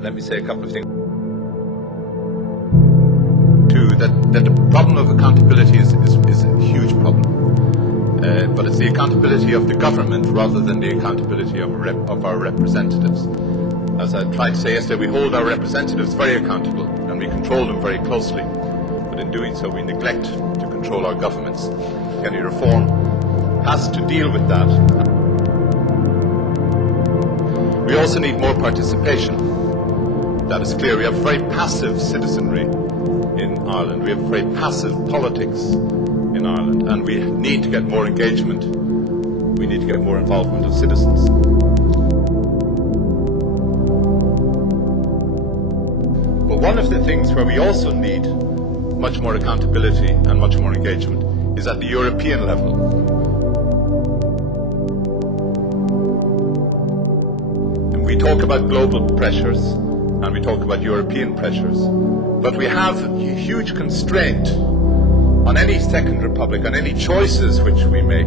let me say a couple of things. That the problem of accountability is a huge problem. But it's the accountability of the government rather than the accountability of our representatives. As I tried to say yesterday, we hold our representatives very accountable and we control them very closely. But in doing so, we neglect to control our governments. Any reform has to deal with that. We also need more participation. That is clear. We have very passive citizenry in Ireland. We have very passive politics in Ireland, and we need to get more engagement. We need to get more involvement of citizens. But one of the things where we also need much more accountability and much more engagement is at the European level. And we talk about global pressures and we talk about European pressures, but we have a huge constraint on any second republic, on any choices which we make.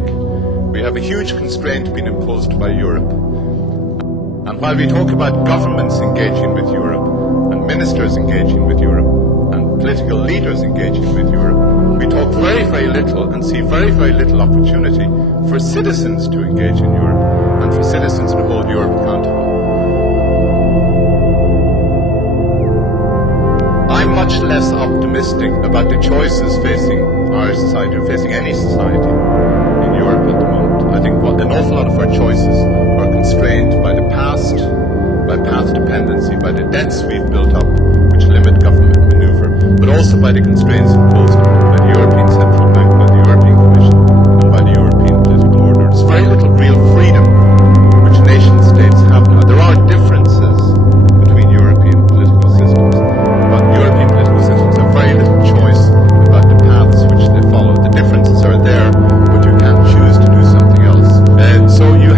We have a huge constraint being imposed by Europe. And while we talk about governments engaging with Europe, and ministers engaging with Europe, and political leaders engaging with Europe, we talk very, very little and see very, very little opportunity for citizens to engage in Europe, and for citizens to hold Europe accountable. I'm much less optimistic about the choices facing our society, or facing any society in Europe at the moment. I think an awful lot of our choices are constrained by the past, by path dependency, by the debts we've built up, which limit government manoeuvre, but also by the constraints imposed by the European Central Bank, by the European Commission, and by the European political order. There's very little real freedom which nation states have now. There are differences between European political systems, but European political systems have very little choice about the paths which they follow. The differences are there, but you can't choose to do something else. So you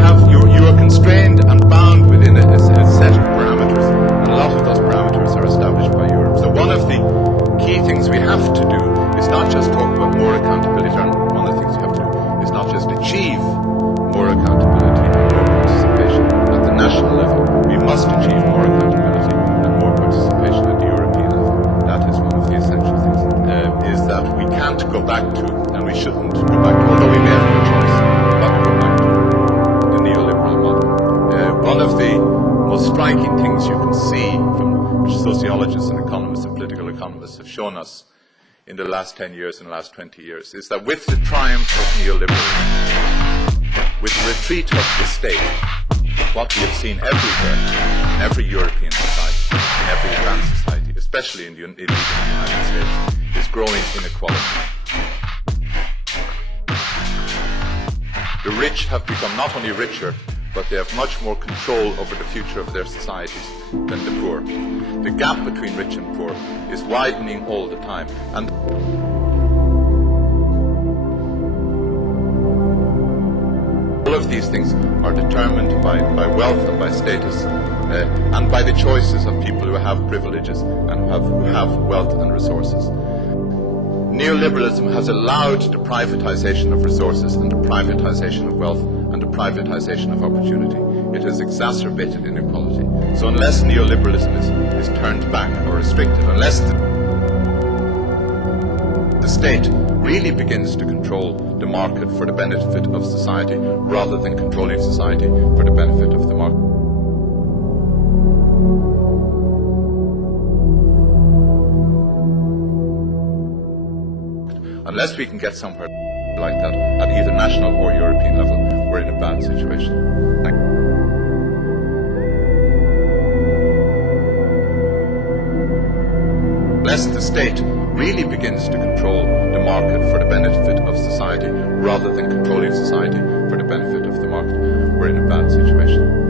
are constrained and bound within a set of parameters, and a lot of those parameters are established by Europe. So one of the key things we have to do is not just talk about more accountability, and one of the things we have to do is not just achieve more accountability and more participation at the national level. We must achieve more accountability and more participation at the European level. That is one of the essential things, is that we can't go back to, and we shouldn't go back to, although we may have a choice, not go back to the neoliberal model. One of the most striking things you can see from which sociologists and economists and political economists have shown us in the last 10 years and the last 20 years is that with the triumph of neoliberalism, with the retreat of the state, what we have seen everywhere, in every European society, in every advanced society, especially in the United States, is growing inequality. The rich have become not only richer, but they have much more control over the future of their societies than the poor. The gap between rich and poor is widening all the time. And all of these things are determined by wealth and by status, and by the choices of people who have privileges and who have wealth and resources. Neoliberalism has allowed the privatization of resources and the privatization of wealth and the privatization of opportunity. It has exacerbated inequality. So unless neoliberalism is turned back or restricted, unless the state really begins to control the market for the benefit of society rather than controlling society for the benefit of the market. Unless we can get somewhere like that at either national or European level, we're in a bad situation. Thank you. Unless the state really begins to control the market for the benefit of society rather than controlling society for the benefit of the market, we're in a bad situation.